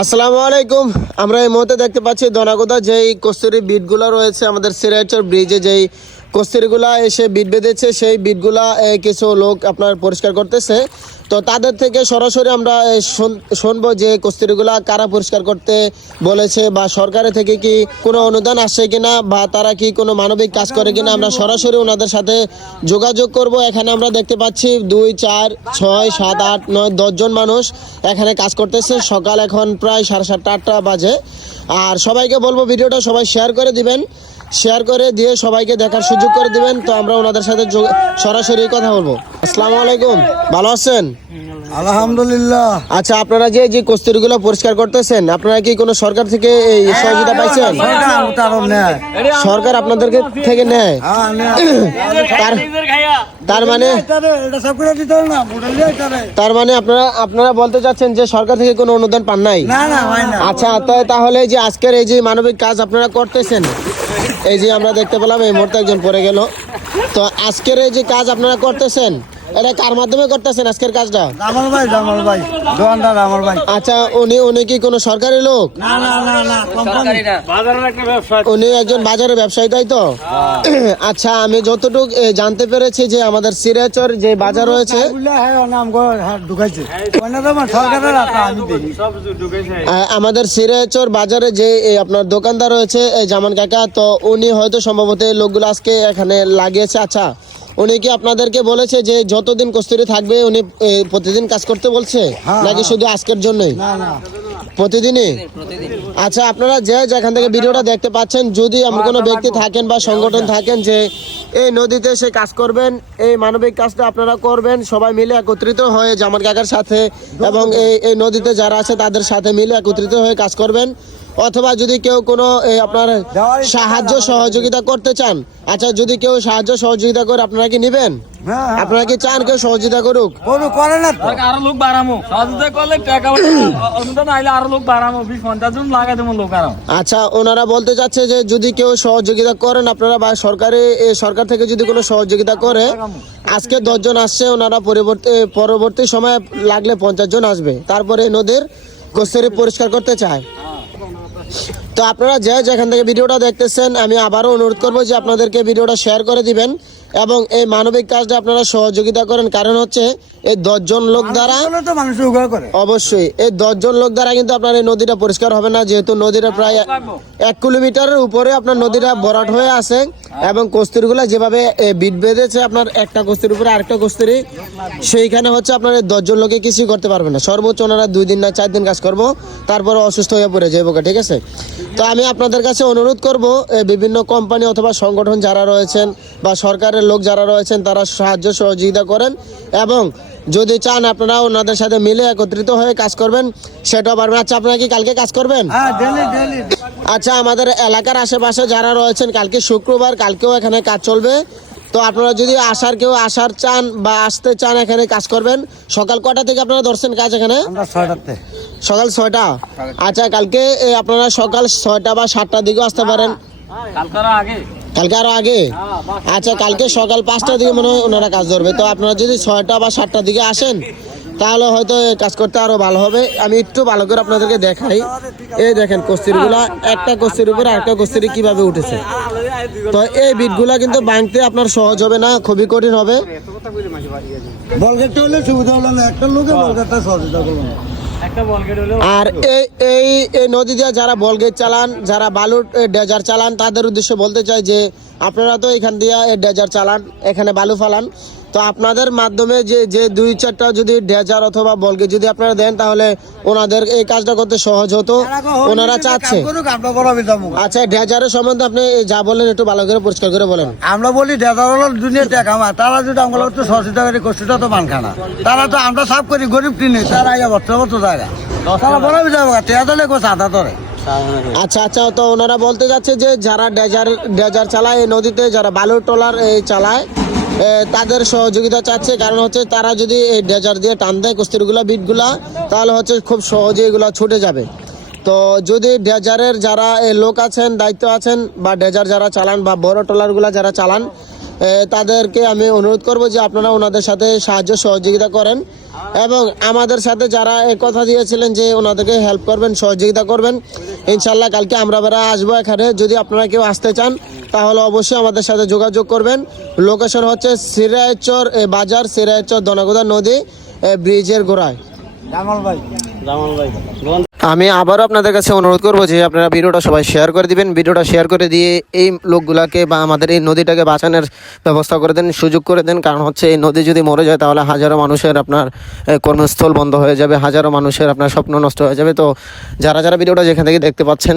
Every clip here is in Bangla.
আসসালামু আলাইকুম। আমরা এই মুহূর্তে দেখতে পাচ্ছি দনাগোদা যেই কস্তুরি বিটগুলো রয়েছে আমাদের সিরাজচর ব্রিজে, যেই কস্তুরিগুলা এসে বিট বেঁধেছে সেই বিটগুলা কিছু লোক আপনার পরিষ্কার করতেছে। তো তাদের থেকে সরাসরি আমরা শুনবো যে কস্তুরিগুলা কারা পরিষ্কার করতে বলেছে, বা সরকারের থেকে কি কোনো অনুদান আসছে কিনা, বা তারা কি কোনো মানবিক কাজ করে কিনা। আমরা সরাসরি ওনাদের সাথে যোগাযোগ করব। এখানে আমরা দেখতে পাচ্ছি 2, 4, 6, 7, 8, 9, 10 জন মানুষ এখানে কাজ করতেছে। সকাল এখন প্রায় 7:30, 8টা বাজে। আর সবাইকে বলবো ভিডিওটা সবাই শেয়ার করে দিবেন, শেয়ার করে দিয়ে সবাইকে দেখার সুযোগ করে দিবেন। তো আমরা ওনাদের সাথে সরাসরি কথা বলবো। আসসালামু আলাইকুম, ভালো আছেন? আলহামদুলিল্লাহ। আচ্ছা, আপনারা যে কস্তুরিগুলো পরিষ্কার করতেছেন, আপনারা কি কোনো সরকার থেকে এই সহযোগিতা পাইছেন? সরকার আপনাদের থেকে নেয়? তার মানে আপনারা বলতে চাচ্ছেন যে সরকার থেকে কোনো অনুদান পান নাই? আচ্ছা, তাহলে যে আজকের এই যে মানবিক কাজ আপনারা করতেছেন, এই যে আমরা দেখতে পেলাম এই মুহূর্তে একজন পড়ে গেল। তো আজকের এই যে কাজ আপনারা করতেছেন, এটা কার মাধ্যমে করতেছেন আজকের কাজটা? আচ্ছা, উনি কি কোনো সরকারি লোক? উনি একজন বাজারের ব্যবসায়ী, তাই তো? আচ্ছা, আমি যতটুকু জানতে পেরেছি যে আমাদের সিরাজচর যে বাজার রয়েছে, আমাদের সিরাজচর বাজারে যে আপনার দোকানদার রয়েছে জামান কাকা, তো উনি হয়তো সম্ভবত লোকগুলো আজকে এখানে লাগিয়েছে। আচ্ছা, উনি কি আপনাদেরকে বলেছে যে যতদিন কস্তুরি থাকবে উনি প্রতিদিন কাজ করতে বলছে, নাকি শুধু আজকের জন্যই? প্রতিদিনই। আচ্ছা, আপনারা যেখান থেকে ভিডিওটা দেখতে পাচ্ছেন, যদি এমন কোনো ব্যক্তি থাকেন বা সংগঠন থাকেন যে এই নদীতে সে কাজ করবেন, এই মানবিক কাজটা আপনারা করবেন সবাই মিলে একত্রিত হয়ে জামান কাকার সাথে, এবং এই নদীতে যারা আছে তাদের সাথে মিলে একত্রিত হয়ে কাজ করবেন। অথবা যদি কেউ কোনো আপনার সাহায্য সহযোগিতা করতে চান, আচ্ছা, যদি কেউ সাহায্য সহযোগিতা করে আপনারা কি নিবেন? আপনারা কি চান কেউ সহযোগিতা করুক? আচ্ছা, ওনারা বলতে চাচ্ছে যে যদি কেউ সহযোগিতা করেন আপনারা, বা সরকার থেকে যদি কোনো সহযোগিতা করে, আজকে 10 জন আসছে, ওনারা পরবর্তী সময় লাগলে 50 জন আসবে, তারপরে নদীর কস্তুরি পরিষ্কার করতে চায়। তো আপনারা যেখান থেকে ভিডিওটা দেখতেছেন, আমি আবারও অনুরোধ করবো যে আপনাদেরকে ভিডিওটা শেয়ার করে দিবেন এবং এই মানবিক কাজটা আপনারা সহযোগিতা করেন। কারণ হচ্ছে এই 10 জন লোক দ্বারা, অবশ্যই এই 10 জন লোক দ্বারা কিন্তু আপনার এই নদীটা পরিষ্কার হবে না, যেহেতু নদীটা প্রায় 1 কিলোমিটারের উপরে আপনার নদীটা ভরাট হয়ে আছে, এবং কস্তুরিগুলো যেভাবে বিট বেঁধেছে, আপনার একটা কস্তুরির উপরে আরেকটা কস্তুরি, সেইখানে হচ্ছে আপনার 10 জন লোকে কিছুই করতে পারবে না। সর্বোচ্চ ওনারা 2 দিন না 4 দিন কাজ করবো, তারপরে অসুস্থ হয়ে পড়ে যাবো। ঠিক আছে? তো আমি আপনাদের কাছে অনুরোধ করব, বিভিন্ন কোম্পানি অথবা সংগঠন যারা রয়েছেন বা সরকারের লোক যারা রয়েছেন, তারা সাহায্য সহযোগিতা করেন, এবং যদি চান আপনারা ওনাদের সাথে মিলে একত্রিত হয়ে কাজ করবেন, সেটা পারবেন। আচ্ছা, আপনারা কি কালকে কাজ করবেন? আচ্ছা, আমাদের এলাকার আশেপাশে যারা রয়েছেন, কালকে শুক্রবার, কালকেও এখানে কাজ চলবে। তো আপনারা যদি কেউ আসার চান বা আসতে চান, এখানে কাজ করবেন। সকাল কটা থেকে আপনারা ধরছেন কাজ এখানে? সকাল 6টা। আচ্ছা, কালকে আপনারা সকাল 6টা বা 7টার দিকেও আসতে পারেন। কালকে আরো আগে? আচ্ছা, কালকে সকাল 5টার দিকে মনে হয় ওনারা কাজ ধরবে। তো আপনারা যদি 6টা বা 7টার দিকে আসেন, তাহলে হয়তো কাজ করতে আরো ভালো হবে। আমি একটু ভালো করে আপনাদেরকে দেখাই। এই দেখেন কস্তুরিগুলা, একটা কস্তুরির উপরে আরেকটা কস্তুরি কিভাবে উঠেছে। তো এই বিটগুলা কিন্তু ভাঙতে আপনার সহজ হবে না, খুবই কঠিন হবে। আর এই নদী দিয়ে যারা বলগেট চালান, যারা বালুর ডেজার চালান, তাদের উদ্দেশ্যে বলতে চাই যে আপনারা তো এখান দিয়ে ডেজার চালান, এখানে বালু ফালান। তো আপনাদের মাধ্যমে যে 2-4টা যদি ডেজার অথবা বলগেট যদি আপনারা দেন, তাহলে ওনাদের এই কাজটা করতে সহজ হতো। ওনারা চাচ্ছে। আচ্ছা, ডেজারের সম্বন্ধে আপনি যা বললেন একটু ভালো করে পরিষ্কার করে বলেন। আমরা বলি ডেজার হলো দুনিয়া টাকা, তারা যদি আমরা একটু সহযোগিতা করি, কষ্টটা তো মানখানা, তারা তো আমরা সাফ করি, গরিব কিনি, তারা বর্তমান জায়গা তারা বড় যাবো টেয়াদলে সাদা ধরে। আচ্ছা, তো ওনারা বলতে যাচ্ছে যে যারা ডেজার চালায় এই নদীতে, যারা বালুর ট্রলার চালায়, তাদের সহযোগিতা চাচ্ছে। কারণ হচ্ছে তারা যদি এই ডেজার দিয়ে টান দেয় কস্তুরিগুলা, বিটগুলা, তাহলে হচ্ছে খুব সহজে এগুলো ছুটে যাবে। তো যদি ডেজারের যারা লোক আছেন, দায়িত্ব আছেন, বা ডেজার যারা চালান বা বড় ট্রলারগুলা যারা চালান, তাদেরকে আমি অনুরোধ করব যে আপনারা ওনাদের সাথে সাহায্য সহযোগিতা করেন এবং আমাদের সাথে যারা এই কথা দিয়েছিলেন যে ওনাদেরকে হেল্প করবেন, সহযোগিতা করবেন, ইনশাল্লাহ কালকে আমরা আসবো এখানে। যদি আপনারা কেউ আসতে চান তাহলে অবশ্যই আমাদের সাথে যোগাযোগ করবেন। লোকেশন হচ্ছে সিরাজচর বাজার, সিরাজচর দনাগোদা নদী ব্রিজের গোড়ায়। আমি আবারও আপনাদের কাছে অনুরোধ করবো যে আপনারা ভিডিওটা সবাই শেয়ার করে দিবেন। ভিডিওটা শেয়ার করে দিয়ে এই লোকগুলাকে বা আমাদের এই নদীটাকে বাঁচানোর ব্যবস্থা করে দেন, সুযোগ করে দেন। কারণ হচ্ছে এই নদী যদি মরে যায় তাহলে হাজারো মানুষের আপনার কর্মস্থল বন্ধ হয়ে যাবে, হাজারো মানুষের আপনার স্বপ্ন নষ্ট হয়ে যাবে। তো যারা যারা ভিডিওটা যেখান থেকে দেখতে পাচ্ছেন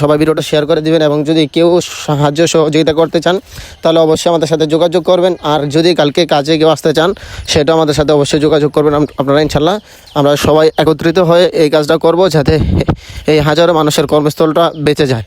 সবাই ভিডিওটা শেয়ার করে দিবেন এবং যদি কেউ সাহায্য সহযোগিতা করতে চান তাহলে অবশ্যই আমাদের সাথে যোগাযোগ করবেন। আর যদি কালকে কাজে কেউ আসতে চান সেটাও আমাদের সাথে অবশ্যই যোগাযোগ করবেন আপনারা। ইনশাল্লাহ আমরা সবাই একত্রিত হয়ে এই কাজটা করব যাতে এই হাজারো মানুষের কর্মস্থলটা বেঁচে যায়।